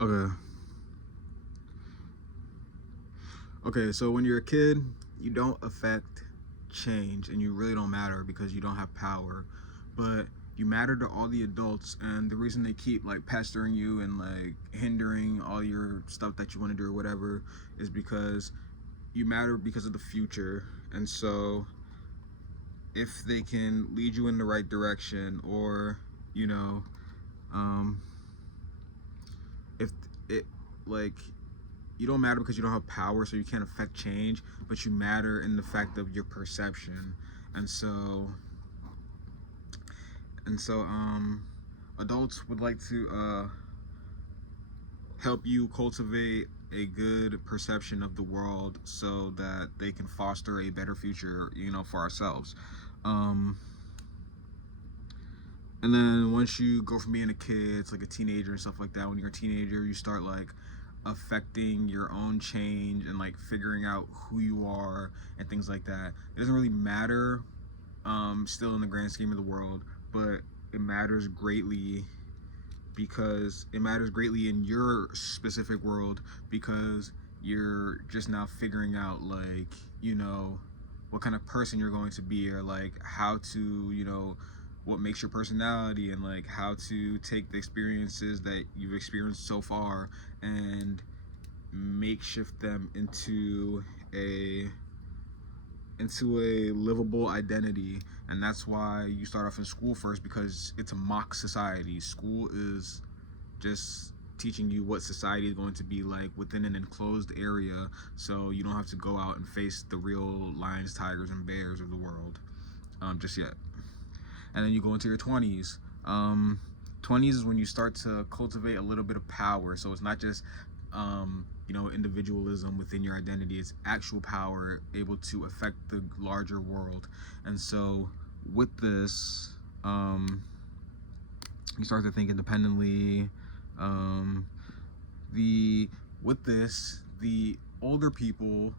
Okay. Okay, so when you're a kid, you don't affect change and you really don't matter because you don't have power. But you matter to all the adults, and the reason they keep like pestering you and like hindering all your stuff that you want to do or whatever is because you matter because of the future. And so if they can lead you in the right direction, or you know, um if it like you don't matter because you don't have power, so you can't affect change, but you matter in the fact of your perception. And so adults would like to help you cultivate a good perception of the world so that they can foster a better future, for ourselves. um and then once you go from being a kid to like a teenager and stuff like that, when you're a teenager you start like affecting your own change and like figuring out who you are and things like that. It doesn't really matter, still in the grand scheme of the world, but it matters greatly because it matters greatly in your specific world because you're just now figuring out like, what kind of person you're going to be, or like how to, what makes your personality, and like how to take the experiences that you've experienced so far and makeshift them into a livable identity. And that's why you start off in school first, because it's a mock society. School is just teaching you what society is going to be like within an enclosed area, so you don't have to go out and face the real lions, tigers, and bears of the world just yet. And then you go into your 20s. 20s is when you start to cultivate a little bit of power. So it's not just individualism within your identity. It's actual power able to affect the larger world. And so with this, you start to think independently. um, the with this, the older people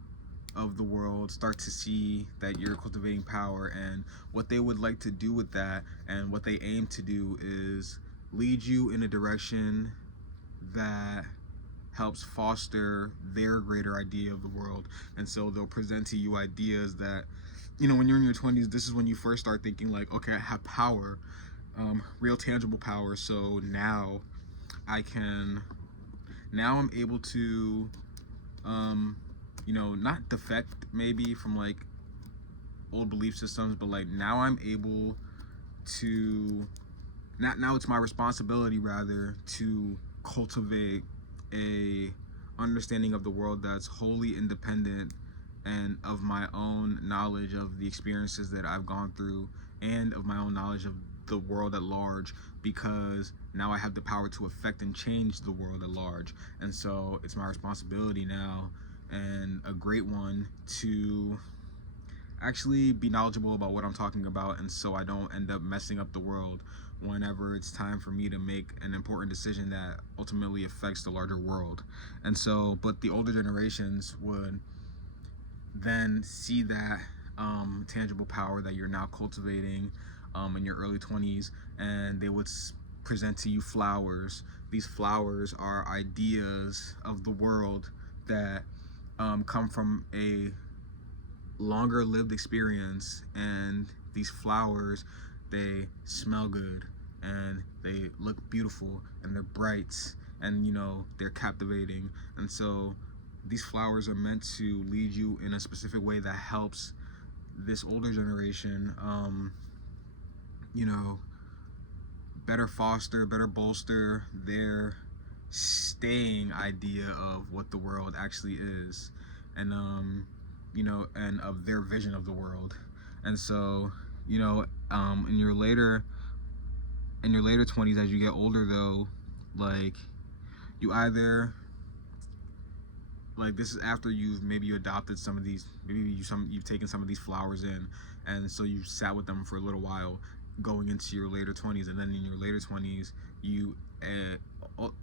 of the world start to see that you're cultivating power, and what they would like to do with that, and what they aim to do is lead you in a direction that helps foster their greater idea of the world. And so they'll present to you ideas that, when you're in your 20s, this is when you first start thinking like, okay, I have power, real tangible power. So I can now I'm able to not defect maybe from like old belief systems, but like now I'm able to, not now it's my responsibility rather to cultivate a understanding of the world that's wholly independent and of my own knowledge of the experiences that I've gone through, and of my own knowledge of the world at large, because now I have the power to affect and change the world at large. And so it's my responsibility now, and a great one, to actually be knowledgeable about what I'm talking about, and so I don't end up messing up the world whenever it's time for me to make an important decision that ultimately affects the larger world. And so, but the older generations would then see that tangible power that you're now cultivating in your early 20s, and they would present to you flowers. These flowers are ideas of the world that come from a longer lived experience. And these flowers, they smell good, and they look beautiful, and they're bright, and they're captivating. And so these flowers are meant to lead you in a specific way that helps this older generation you know better foster, better bolster their staying idea of what the world actually is, and and of their vision of the world. And so, in your later 20s, as you get older though, like you either, like, this is after you adopted some of these, maybe you've taken some of these flowers in, and so you sat with them for a little while going into your later 20s. And then in your later 20s you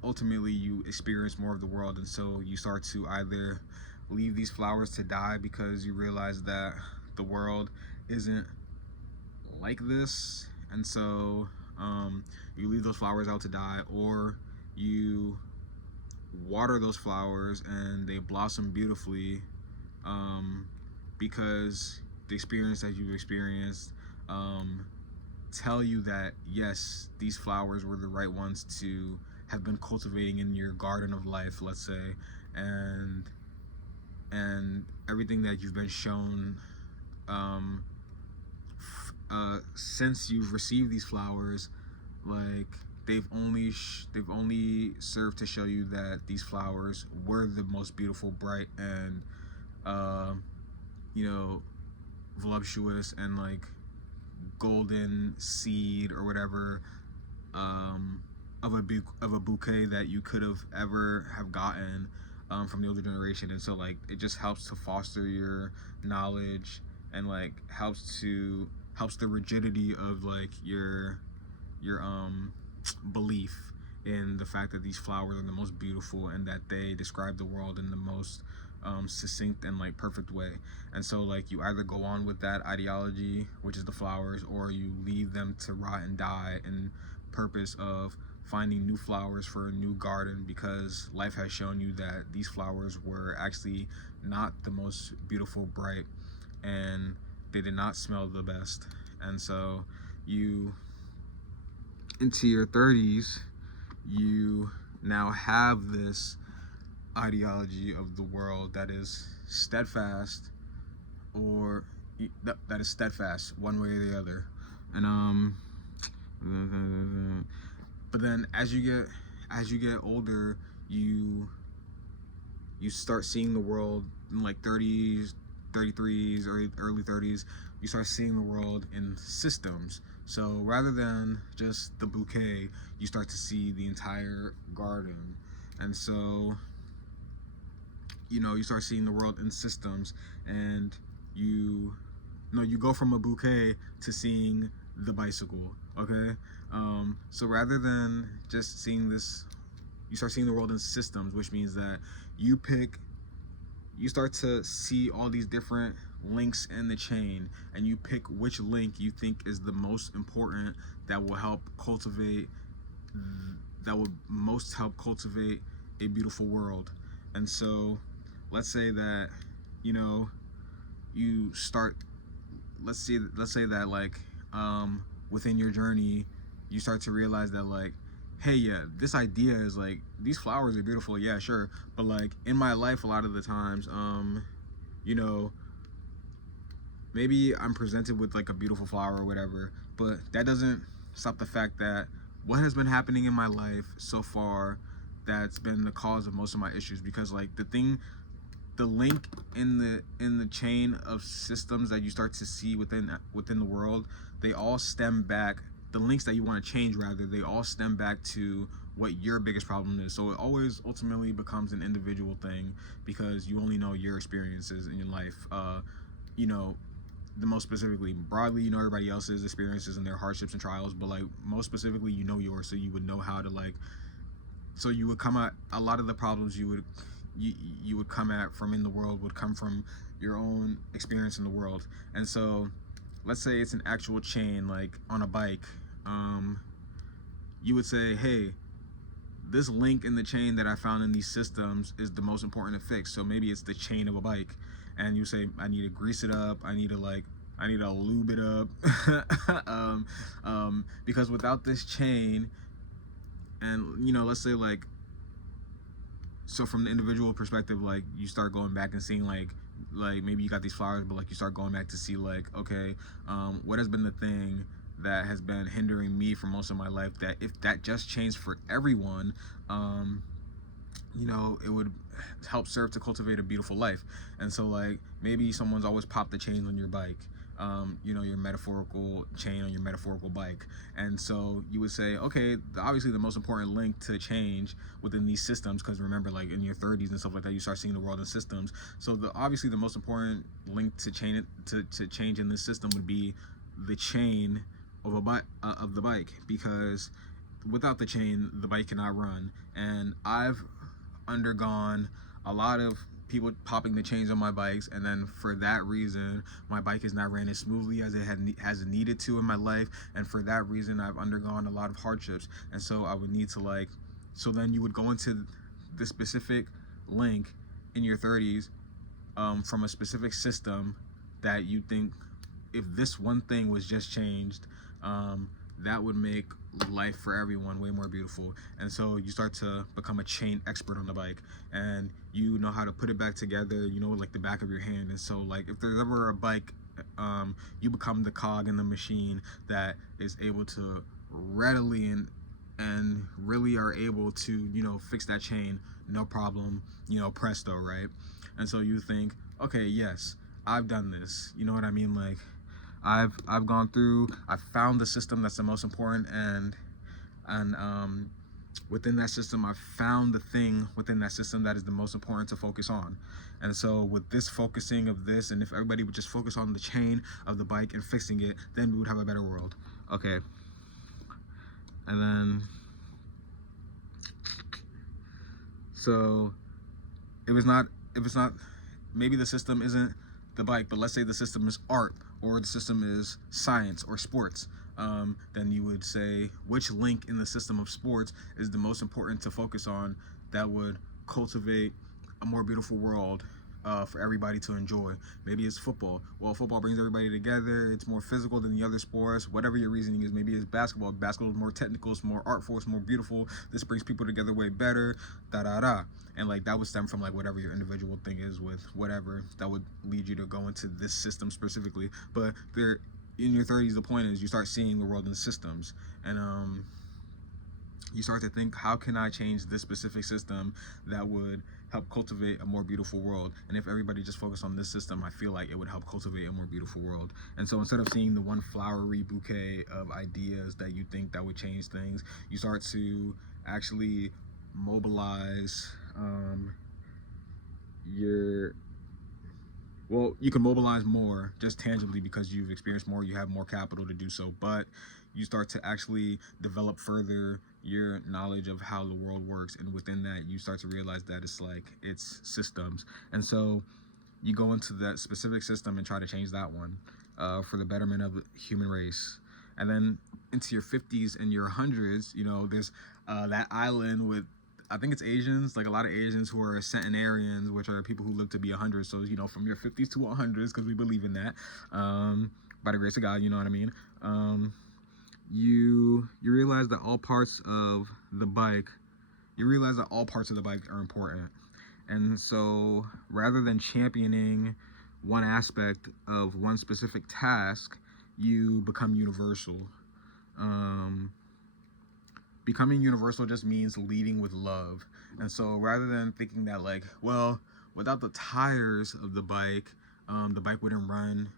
ultimately you experience more of the world, and so you start to either leave these flowers to die because you realize that the world isn't like this. And so you leave those flowers out to die, or you water those flowers and they blossom beautifully, because the experience that you've experienced, tell you that yes, these flowers were the right ones to have been cultivating in your garden of life, let's say, and everything that you've been shown, since you've received these flowers, like they've only served to show you that these flowers were the most beautiful, bright, and you know, voluptuous and like golden seed or whatever, of a bouquet that you could have ever have gotten, from the older generation. And so like it just helps to foster your knowledge and like helps the rigidity of like your belief in the fact that these flowers are the most beautiful and that they describe the world in the most succinct and like perfect way. And so like you either go on with that ideology, which is the flowers, or you leave them to rot and die in purpose of finding new flowers for a new garden, because life has shown you that these flowers were actually not the most beautiful, bright, and they did not smell the best. And so you, into your 30s, you now have this ideology of the world that is steadfast, or that is steadfast one way or the other. And but then as you get older, you start seeing the world in like 30s, 33s, or early 30s. You start seeing the world in systems. So rather than just the bouquet, you start to see the entire garden. And so, you know, you start seeing the world in systems, and you go from a bouquet to seeing the bicycle. Okay, so rather than just seeing this, you start seeing the world in systems, which means that you start to see all these different links in the chain, and you pick which link you think is the most important, that will most help cultivate a beautiful world. And so let's say that, you know, you start, let's say that like, within your journey, you start to realize that like, hey, yeah, this idea is like, these flowers are beautiful, yeah, sure, but like in my life a lot of the times, you know, maybe I'm presented with like a beautiful flower or whatever, but that doesn't stop the fact that what has been happening in my life so far, that's been the cause of most of my issues. Because like the link in the chain of systems that you start to see within the world, they all stem back, the links that you want to change rather, they all stem back to what your biggest problem is. So it always ultimately becomes an individual thing, because you only know your experiences in your life. You know, the most specifically, broadly, you know everybody else's experiences and their hardships and trials, but like most specifically, you know yours, so you would know how to like, so you would come at a lot of the problems you would come at from in the world would come from your own experience in the world. And so let's say it's an actual chain, like on a bike, you would say, hey, this link in the chain that I found in these systems is the most important to fix. So maybe it's the chain of a bike, and you say, I need to grease it up, I need to lube it up, because without this chain, and you know, let's say like, so from the individual perspective, like you start going back and seeing like maybe you got these flowers, but like you start going back to see like, okay, what has been the thing that has been hindering me for most of my life, that if that just changed for everyone, you know, it would help serve to cultivate a beautiful life. And so like maybe someone's always popped the chains on your bike, you know, your metaphorical chain on your metaphorical bike. And so you would say, okay, obviously the most important link to change within these systems, because remember, like in your 30s and stuff like that, you start seeing the world in systems. So obviously the most important link to change in this system would be the chain of the bike, because without the chain, the bike cannot run. And I've undergone a lot of people popping the chains on my bikes, and then for that reason my bike has not ran as smoothly as it needed to in my life, and for that reason I've undergone a lot of hardships. And so I would need to like, so then you would go into the specific link in your 30s from a specific system that you think if this one thing was just changed, that would make life for everyone way more beautiful. And so you start to become a chain expert on the bike, and you know how to put it back together, you know, like the back of your hand. And so like if there's ever a bike, you become the cog in the machine that is able to readily and really are able to, you know, fix that chain, no problem, you know, presto, right? And so you think, okay, yes, I've done this, you know what I mean? Like I've gone through, I've found the system that's the most important, and within that system, I've found the thing within that system that is the most important to focus on. And so with this focusing of this, and if everybody would just focus on the chain of the bike and fixing it, then we would have a better world. Okay. And then, so if it's not, maybe the system isn't the bike, but let's say the system is art, or the system is science or sports, then you would say which link in the system of sports is the most important to focus on that would cultivate a more beautiful world for everybody to enjoy. Maybe it's football. Well, football brings everybody together. It's more physical than the other sports. Whatever your reasoning is, maybe it's basketball. Basketball is more technical, it's more artful, it's more beautiful. This brings people together way better. Da da da. And like that would stem from like whatever your individual thing is with whatever that would lead you to go into this system specifically. But there, in your 30s, the point is you start seeing the world in systems, and you start to think, how can I change this specific system that would help cultivate a more beautiful world? And if everybody just focused on this system, I feel like it would help cultivate a more beautiful world. And so instead of seeing the one flowery bouquet of ideas that you think that would change things, you start to actually mobilize you can mobilize more just tangibly because you've experienced more, you have more capital to do so, but you start to actually develop further your knowledge of how the world works, and within that you start to realize that it's systems. And so you go into that specific system and try to change that one for the betterment of the human race. And then into your 50s and your 100s, you know, there's that island with, I think it's Asians, like a lot of Asians who are centenarians, which are people who live to be 100. So, you know, from your 50s to 100s, because we believe in that, by the grace of God, you know what I mean? You realize that all parts of the bike, are important. And so rather than championing one aspect of one specific task, you become universal. Becoming universal just means leading with love. And so rather than thinking that like, well, without the tires of the bike wouldn't run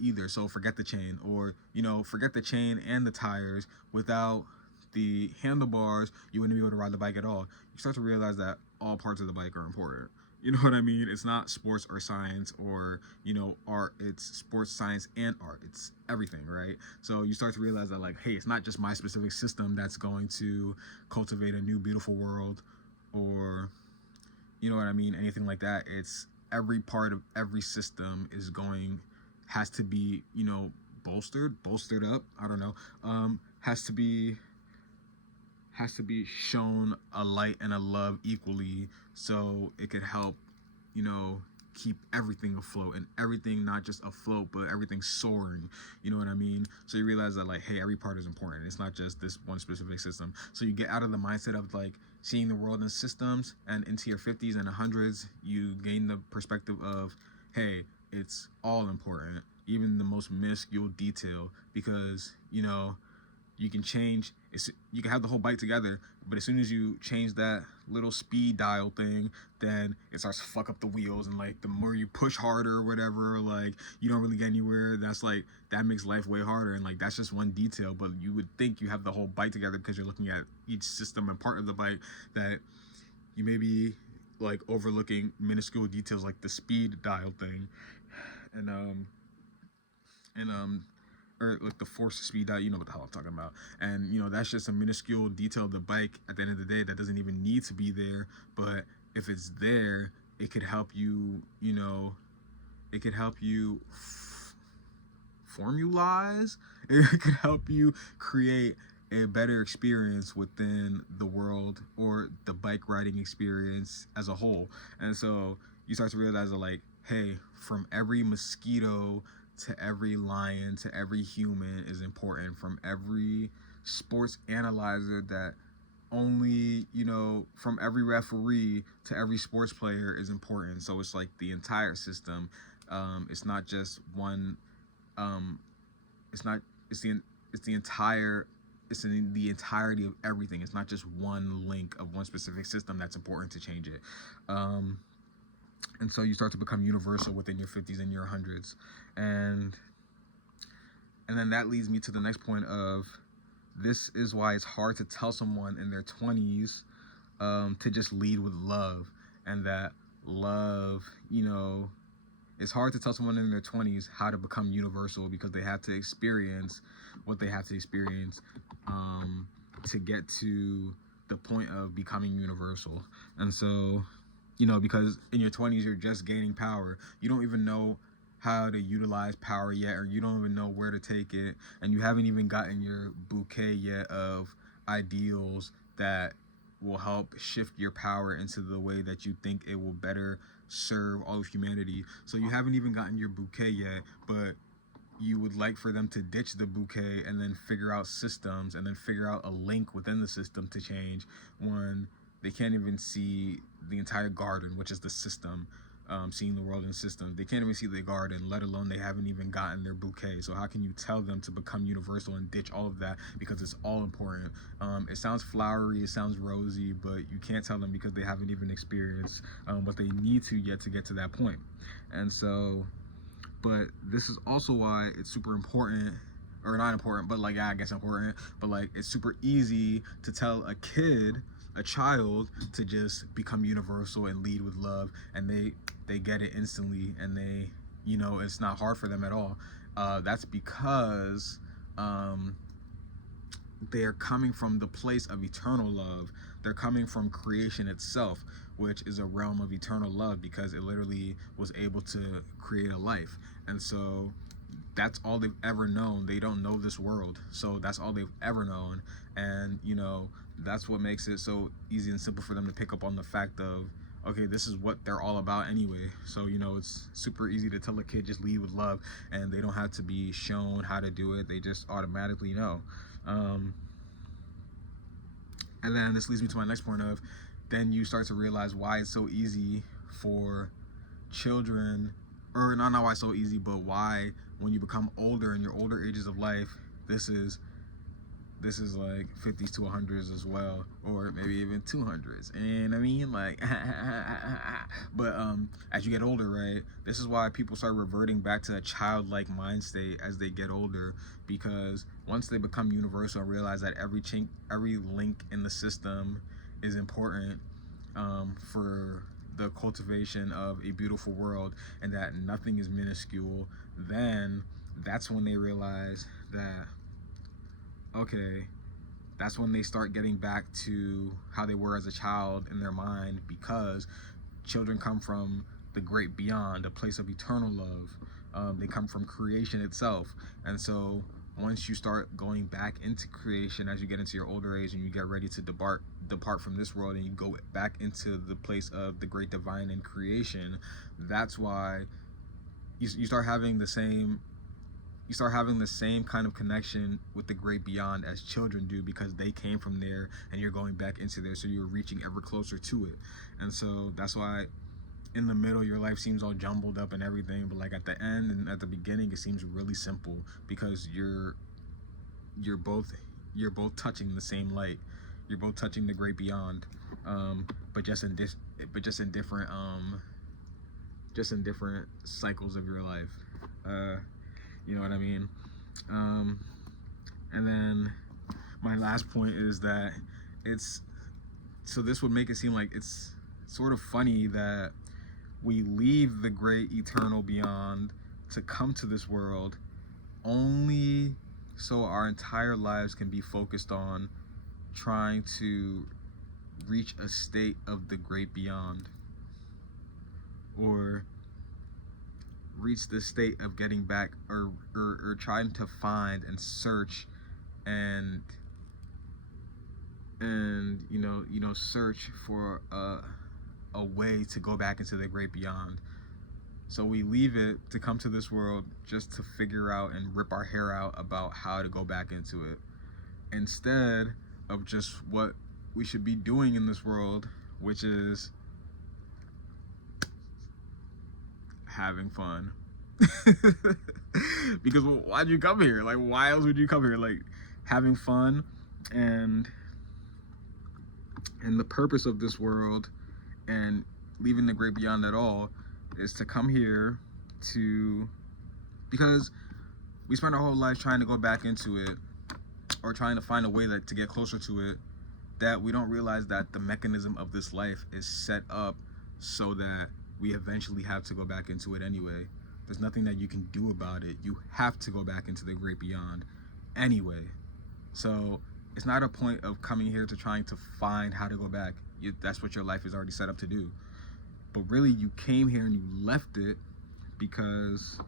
either, so forget the chain. Or, you know, forget the chain and the tires. Without the handlebars, you wouldn't be able to ride the bike at all. You start to realize that all parts of the bike are important. You know what I mean? It's not sports or science or, you know, art. It's sports, science, and art. It's everything, right? So you start to realize that like, hey, it's not just my specific system that's going to cultivate a new beautiful world, or, you know what I mean, anything like that. It's every part of every system has to be, you know, bolstered up, I don't know, has to be shown a light and a love equally, so it could help, you know, keep everything afloat, and everything not just afloat, but everything soaring, you know what I mean? So you realize that like, hey, every part is important. It's not just this one specific system. So you get out of the mindset of like seeing the world in systems, and into your 50s and 100s, you gain the perspective of, hey, it's all important, even the most minuscule detail, because, you know, you can have the whole bike together, but as soon as you change that little speed dial thing, then it starts to fuck up the wheels, and like the more you push harder or whatever, like you don't really get anywhere. That makes life way harder, and like that's just one detail. But you would think you have the whole bike together because you're looking at each system and part of the bike, that you may be like overlooking minuscule details like the speed dial thing, and or like the force speed dial, you know what the hell I'm talking about. And, you know, that's just a minuscule detail of the bike at the end of the day that doesn't even need to be there. But if it's there, it could help you, you know, it could help you formulize, it could help you create a better experience within the world or the bike riding experience as a whole. And so you start to realize that, like, hey, from every mosquito to every lion to every human is important, from every sports analyzer that only, from every referee to every sports player is important. So it's like the entire system. It's not just one. It's not. It's the entire. It's in the entirety of everything. It's not just one link of one specific system that's important to change it. And so you start to become universal within your 50s and your 100s, and then that leads me to the next point of, this is why it's hard to tell someone in their 20s to just lead with love, and that love, it's hard to tell someone in their 20s how to become universal, because they have to experience what they have to experience to get to the point of becoming universal. And so, because in your 20s you're just gaining power, you don't even know how to utilize power yet, or you don't even know where to take it, and you haven't even gotten your bouquet yet of ideals that will help shift your power into the way that you think it will better serve all of humanity. So you haven't even gotten your bouquet yet, but you would like for them to ditch the bouquet and then figure out systems, and then figure out a link within the system to change, when they can't even see the entire garden, which is the system. Seeing the world in system, they can't even see the garden, let alone they haven't even gotten their bouquet. So how can you tell them to become universal and ditch all of that, because it's all important? It sounds flowery, it sounds rosy, but you can't tell them because they haven't even experienced what they need to yet to get to that point. And so, but this is also why it's super important, or not important, but like, I guess important, but like, it's super easy to tell a child to just become universal and lead with love, and they get it instantly, and they, it's not hard for them at all. That's because they're coming from the place of eternal love. They're coming from creation itself, which is a realm of eternal love, because it literally was able to create a life. And so that's all they've ever known. They don't know this world, so that's all they've ever known. And that's what makes it so easy and simple for them to pick up on the fact of, okay, this is what they're all about anyway. So it's super easy to tell a kid just lead with love, and they don't have to be shown how to do it. They just automatically know. And then this leads me to my next point of, then you start to realize why it's so easy for children, or not why it's so easy, but why when you become older, in your older ages of life, this is like 50s to 100s as well, or maybe even 200s, and I mean, like, but as you get older, right, this is why people start reverting back to a childlike mind state as they get older, because once they become universal and realize that every link in the system is important for the cultivation of a beautiful world, and that nothing is minuscule, then that's when they realize that, okay, that's when they start getting back to how they were as a child in their mind, because children come from the great beyond, a place of eternal love. They come from creation itself. And so once you start going back into creation as you get into your older age, and you get ready to depart from this world, and you go back into the place of the great divine in creation, that's why you start having the same kind of connection with the great beyond as children do, because they came from there and you're going back into there, so you're reaching ever closer to it. And so that's why in the middle your life seems all jumbled up and everything, but like at the end and at the beginning it seems really simple, because you're both touching the same light. You're both touching the great beyond, but just in different cycles of your life. You know what I mean? And then my last point is that this would make it seem like it's sort of funny that we leave the great eternal beyond to come to this world only so our entire lives can be focused on trying to reach a state of the great beyond, or reach the state of getting back, or trying to find and search and and search for a way to go back into the great beyond. So we leave it to come to this world just to figure out and rip our hair out about how to go back into it, instead of just what we should be doing in this world, which is having fun. Because why'd you come here? Like, why else would you come here? Like, having fun. And the purpose of this world and leaving the great beyond at all is to come here because we spend our whole life trying to go back into it, or trying to find a way to get closer to it, that we don't realize that the mechanism of this life is set up so that we eventually have to go back into it anyway. There's nothing that you can do about it. You have to go back into the great beyond anyway. So it's not a point of coming here to trying to find how to go back. That's what your life is already set up to do. But really, you came here and you left it because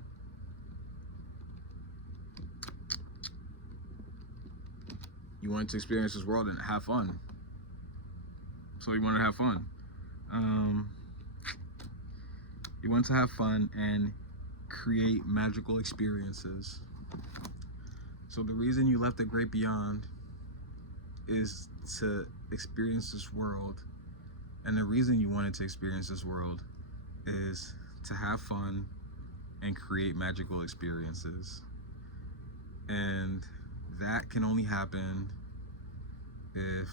you wanted to experience this world and have fun. So you want to have fun. You want to have fun and create magical experiences. So the reason you left the great beyond is to experience this world. And the reason you wanted to experience this world is to have fun and create magical experiences. And that can only happen if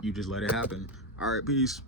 you just let it happen. All right, peace.